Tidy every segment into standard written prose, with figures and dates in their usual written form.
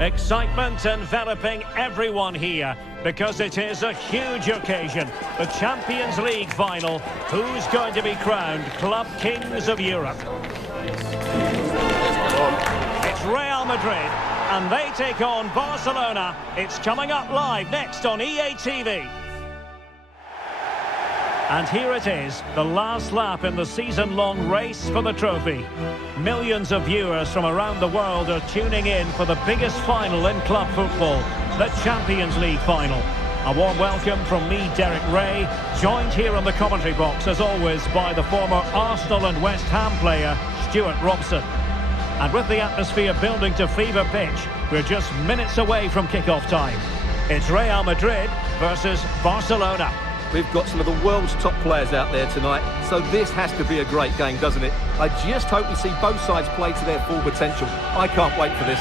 Excitement enveloping everyone here because it is a huge occasion. The Champions League final. Who's going to be crowned Club Kings of Europe? It's Real Madrid and they take on Barcelona. It's coming up live next on EA TV. And here it is, the last lap in the season-long race for the trophy. Millions of viewers from around the world are tuning in for the biggest final in club football, the Champions League final. A warm welcome from me, Derek Ray, joined here in the commentary box, as always, by the former Arsenal and West Ham player, Stuart Robson. And with the atmosphere building to fever pitch, we're just minutes away from kick-off time. It's Real Madrid versus Barcelona. We've got some of the world's top players out there tonight, so this has to be a great game, doesn't it? I just hope we see both sides play to their full potential. I can't wait for this.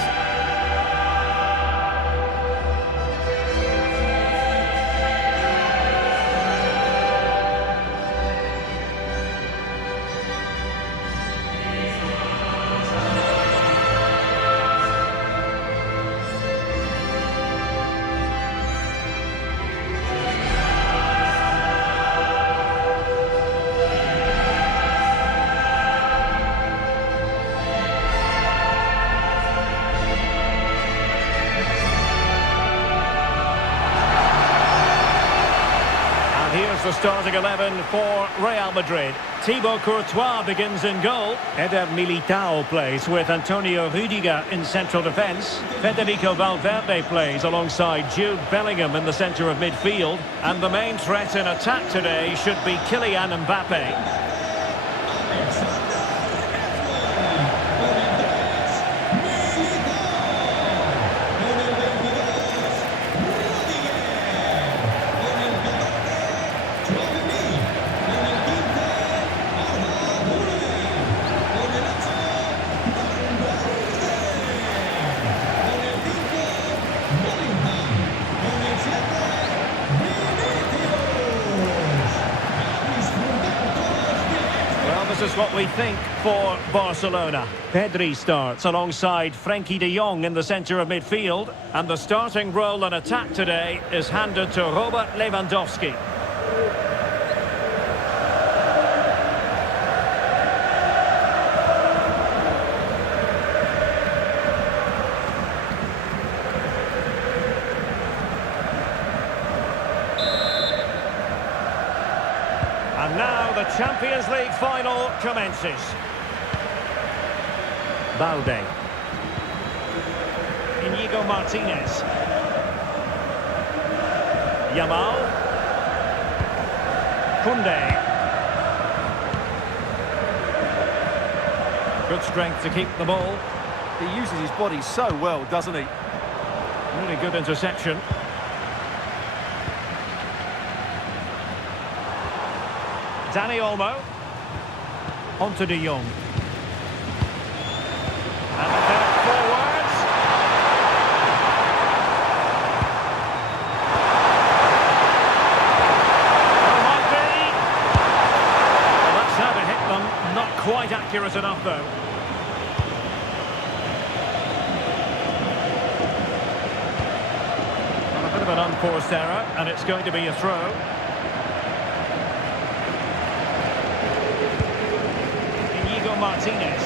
The starting 11 for Real Madrid. Thibaut Courtois begins in goal. Eder Militao plays with Antonio Rüdiger in central defence. Federico Valverde plays alongside Jude Bellingham in the centre of midfield. And the main threat in attack today should be Kylian Mbappe. This is what we think for Barcelona. Pedri starts alongside Frenkie de Jong in the centre of midfield. And the starting role in attack today is handed to Robert Lewandowski. And now the Champions League final commences. Balde. Inigo Martinez. Yamal. Koundé. Good strength to keep the ball. He uses his body so well, doesn't he? Really good interception. Dani Olmo. On to de Jong. And back forwards. It might be. Well, that's how to hit them. Not quite accurate enough, though. Well, a bit of an unforced error, and it's going to be a throw. Martinez.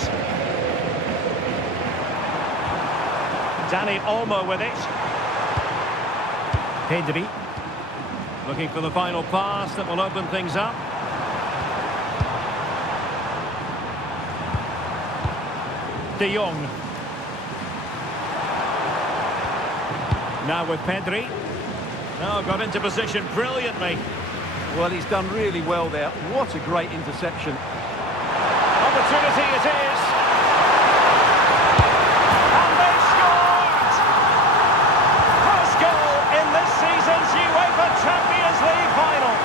Dani Olmo with it. Pedri. Looking for the final pass that will open things up. De Jong. Now with Pedri. Now got into position brilliantly. Well, he's done really well there. What a great interception. Opportunity it is. And they scored! First goal in this season's UEFA Champions League final.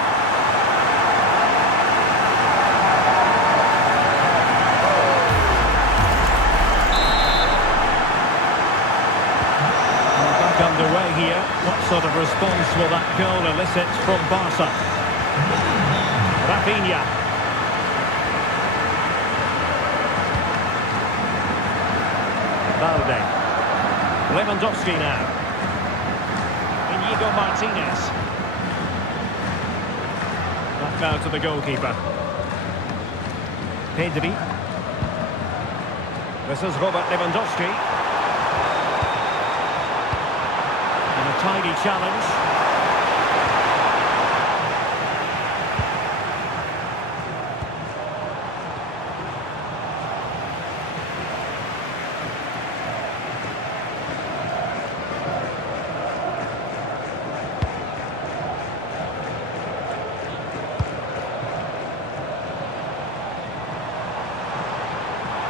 Back underway here. What sort of response will that goal elicit from Barca? Rafinha. Balde. Lewandowski now. Inigo Martinez. Back now to the goalkeeper. Pedri. This is Robert Lewandowski. And a tidy challenge.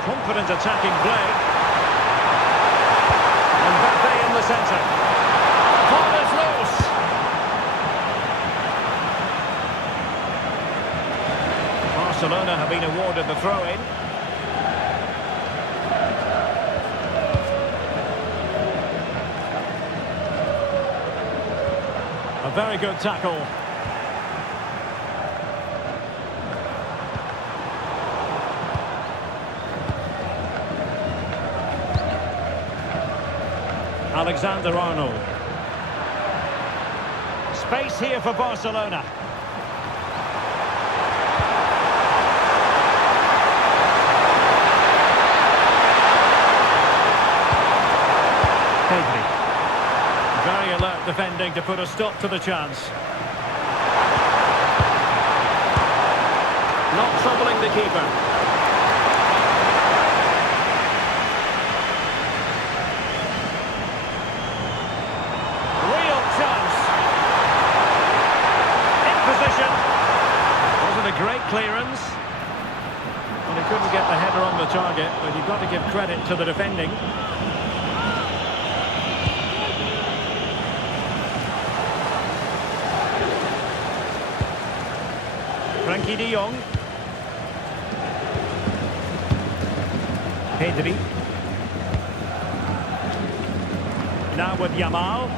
Confident attacking play. And Mbappe in the centre. Ball is loose. Barcelona have been awarded the throw-in. A very good tackle. Alexander-Arnold. Space here for Barcelona. Pedri. Very alert defending to put a stop to the chance. Not troubling the keeper. Great clearance. And he couldn't get the header on the target, but you've got to give credit to the defending. Frenkie de Jong. Pedri. Now with Yamal.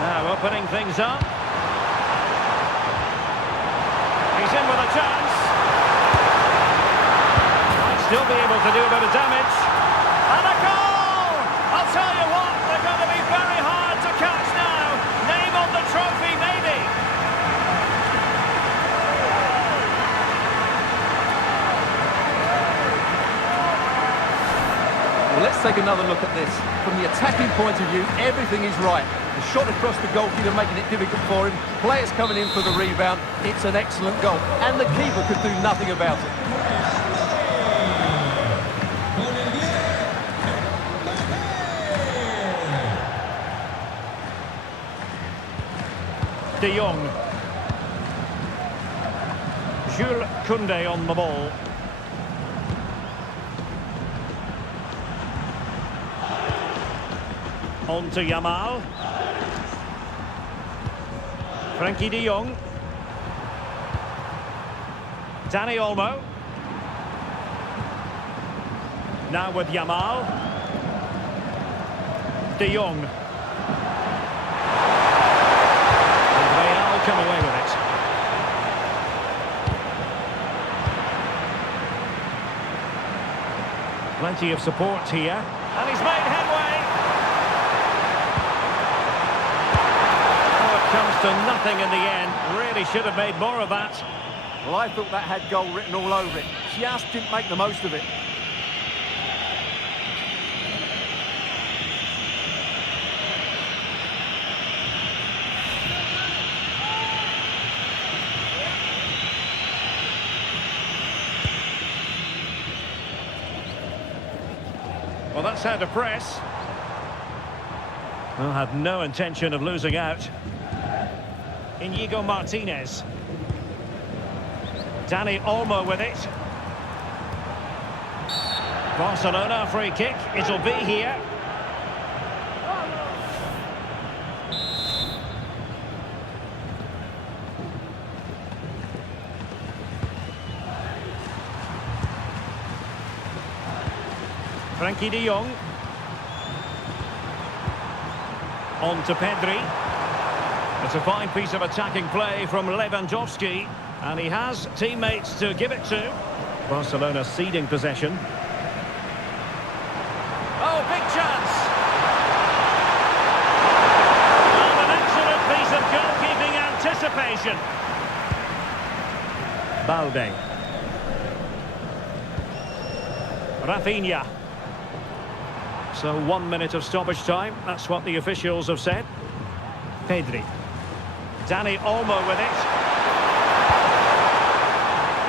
Now opening things up. He's in with a chance. Might still be able to do a bit of damage. And a goal! I'll tell you what, they're going to be very hard to catch now. Name on the trophy, maybe. Well, let's take another look at this. From the attacking point of view, everything is right. The shot across the goalkeeper making it difficult for him. Players coming in for the rebound. It's an excellent goal. And the keeper could do nothing about it. De Jong. Jules Koundé on the ball. On to Yamal. Frenkie de Jong. Dani Olmo. Now with Yamal. De Jong. And Real come away with it. Plenty of support here. And he's made headway. Comes to nothing in the end. Really should have made more of that. Well, I thought that had goal written all over it. Just didn't make the most of it. Well, that's how to press. Well, had no intention of losing out. Inigo Martinez. Dani Olmo with it. Barcelona free kick. It'll be here. Frenkie de Jong. On to Pedri. It's a fine piece of attacking play from Lewandowski, and he has teammates to give it to. Barcelona ceding possession. anticipation. Balde. Rafinha. So 1 minute of stoppage time. That's what the officials have said. Pedri. Dani Olmo with it.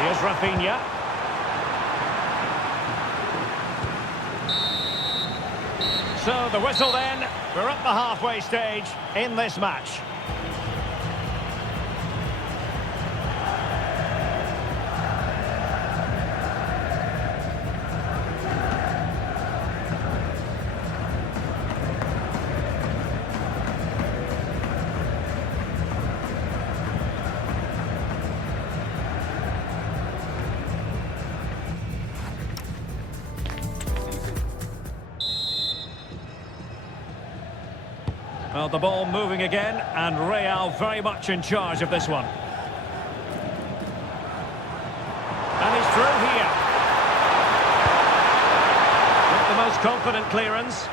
Here's Rafinha. So the whistle then. We're at the halfway stage in this match. Well, the ball moving again, and Real very much in charge of this one. And he's through here. With the most confident clearance.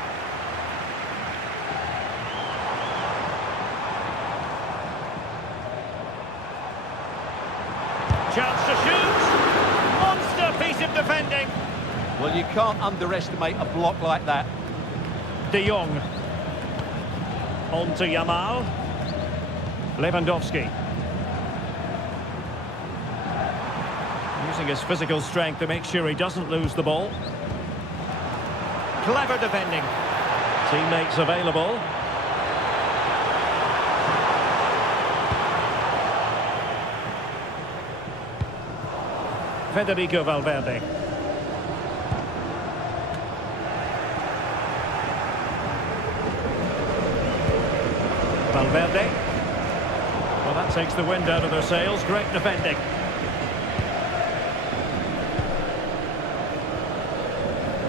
Chance to shoot. Monster piece of defending. Well, you can't underestimate a block like that. De Jong. On to Yamal. Lewandowski. Using his physical strength to make sure he doesn't lose the ball. Clever defending. Teammates available. Federico Valverde. Valverde. Well, that takes the wind out of their sails. Great defending.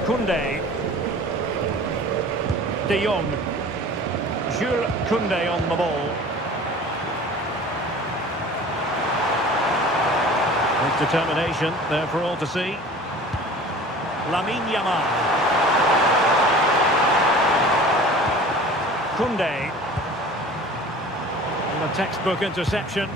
Koundé. De Jong. Jules Koundé on the ball. With determination there for all to see. Lamine Yamal. Koundé. A textbook interception.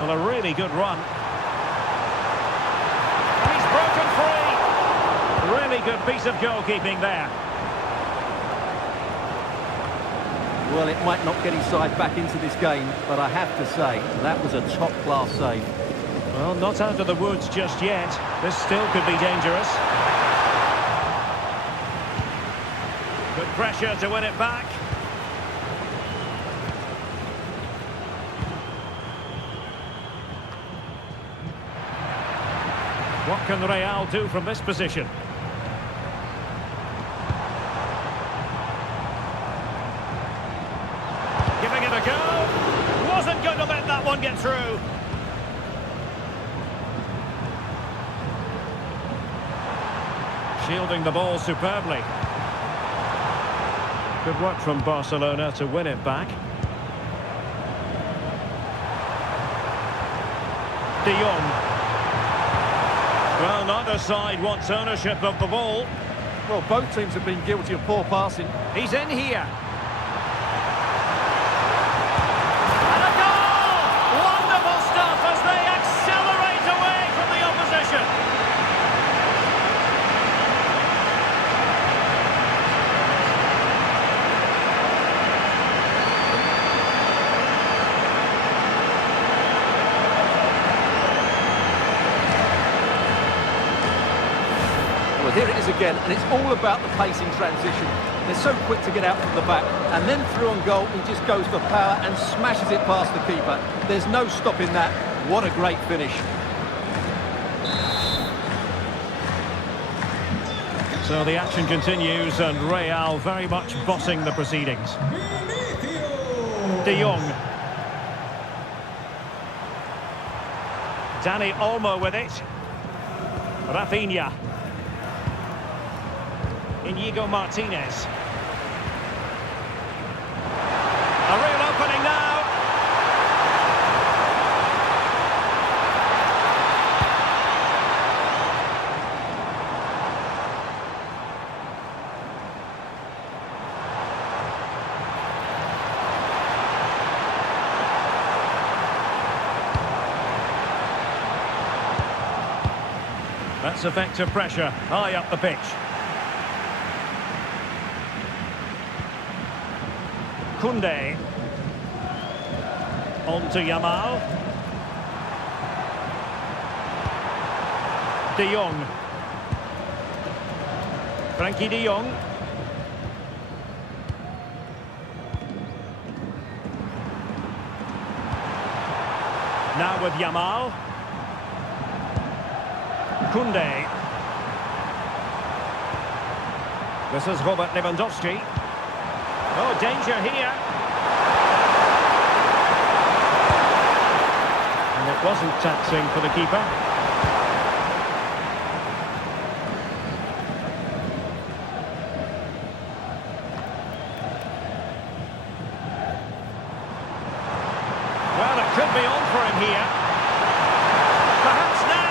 Well, a really good run. And he's broken free. Really good piece of goalkeeping there. Well, it might not get his side back into this game, but I have to say, that was a top-class save. Well, not out of the woods just yet. This still could be dangerous. Good pressure to win it back. What can Real do from this position? Giving it a go. Wasn't going to let that one get through. Shielding the ball superbly. Good work from Barcelona to win it back. De Jong. Well, neither side wants ownership of the ball. Well, both teams have been guilty of poor passing. He's in here. And a goal! Wonderful stuff as they accelerate away from the opposition. Well, here it is again, and it's all about the pace in transition. They're so quick to get out from the back, and then through on goal, he just goes for power and smashes it past the keeper. There's no stopping that. What a great finish. So the action continues, and Real very much bossing the proceedings. De Jong. Dani Olmo with it. Rafinha. Inigo Martinez. A real opening now. That's effective pressure, high up the pitch. Koundé. On to Yamal. De Jong. Frankie de Jong. Now with Yamal. Koundé. This is Robert Lewandowski. Oh, danger here. And it wasn't taxing for the keeper. Well, it could be on for him here. Perhaps now.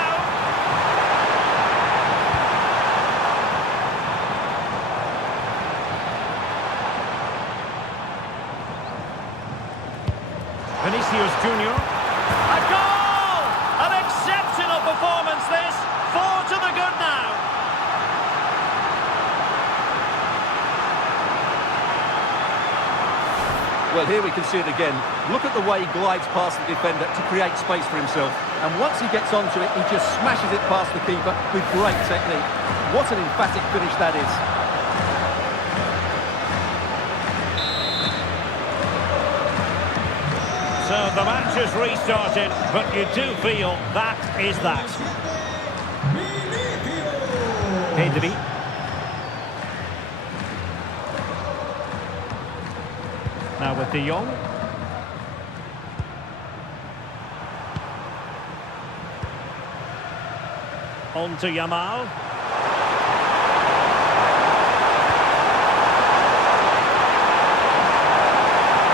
Vinicius Junior. A goal! An exceptional performance this. 4 to the good now. Well, here we can see it again. Look at the way he glides past the defender to create space for himself. And once he gets onto it, he just smashes it past the keeper with great technique. What an emphatic finish that is. So the match has restarted, but you do feel that is that. Pedri. Now with De Jong. On to Yamal.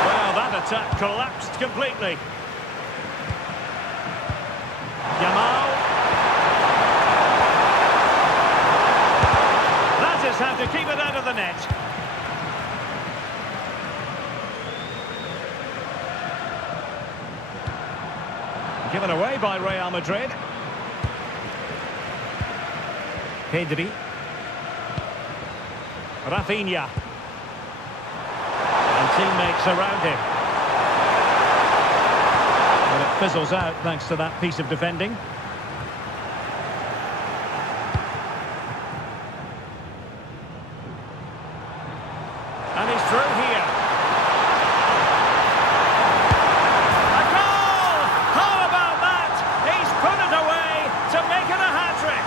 Well, that attack collapsed completely. Yamal. That is how to keep it out of the net. Given away by Real Madrid. Pedri. Rafinha. And teammates around him. Well, it fizzles out thanks to that piece of defending. And he's through here. A goal! How about that? He's put it away to make it a hat-trick.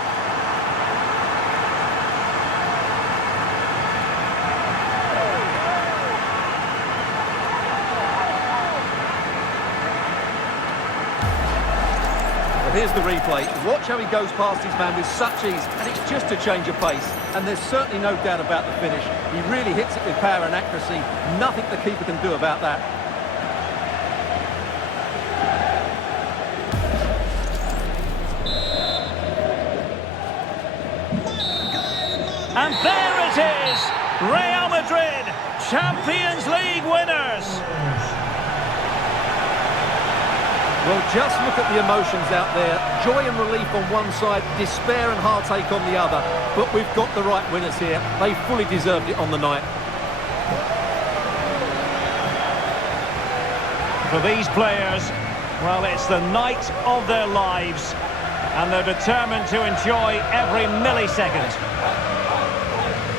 Here's the replay. Watch how he goes past his man with such ease, and it's just a change of pace. And there's certainly no doubt about the finish. He really hits it with power and accuracy. Nothing the keeper can do about that. And there it is! Real Madrid, Champions League winners! Well, just look at the emotions out there. Joy and relief on one side, despair and heartache on the other. But we've got the right winners here. They fully deserved it on the night. For these players, well, it's the night of their lives. And they're determined to enjoy every millisecond.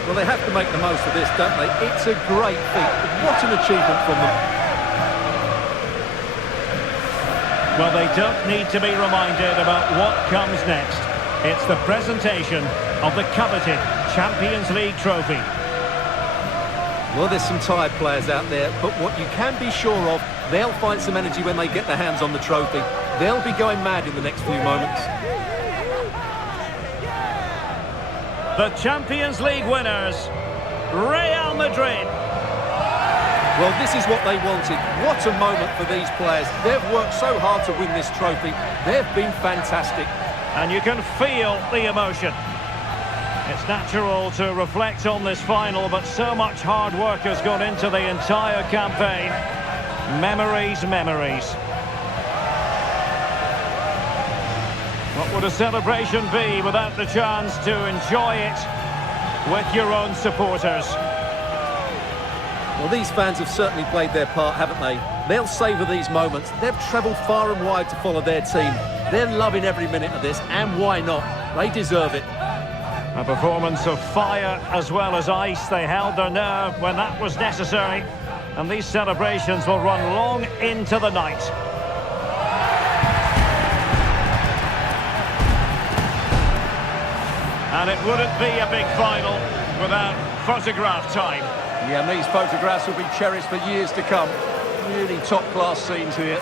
Well, they have to make the most of this, don't they? It's a great feat. What an achievement from them. Well, they don't need to be reminded about what comes next. It's the presentation of the coveted Champions League trophy. Well, there's some tired players out there, but what you can be sure of, they'll find some energy when they get their hands on the trophy. They'll be going mad in the next few moments. The Champions League winners, Real Madrid. Well, this is what they wanted. What a moment for these players. They've worked so hard to win this trophy. They've been fantastic. And you can feel the emotion. It's natural to reflect on this final, but so much hard work has gone into the entire campaign. Memories, memories. What would a celebration be without the chance to enjoy it with your own supporters? Well, these fans have certainly played their part, haven't they? They'll savour these moments. They've travelled far and wide to follow their team. They're loving every minute of this, and why not? They deserve it. A performance of fire as well as ice. They held their nerve when that was necessary. And these celebrations will run long into the night. And it wouldn't be a big final without photograph time. Yeah, and these photographs will be cherished for years to come. Really top-class scenes here.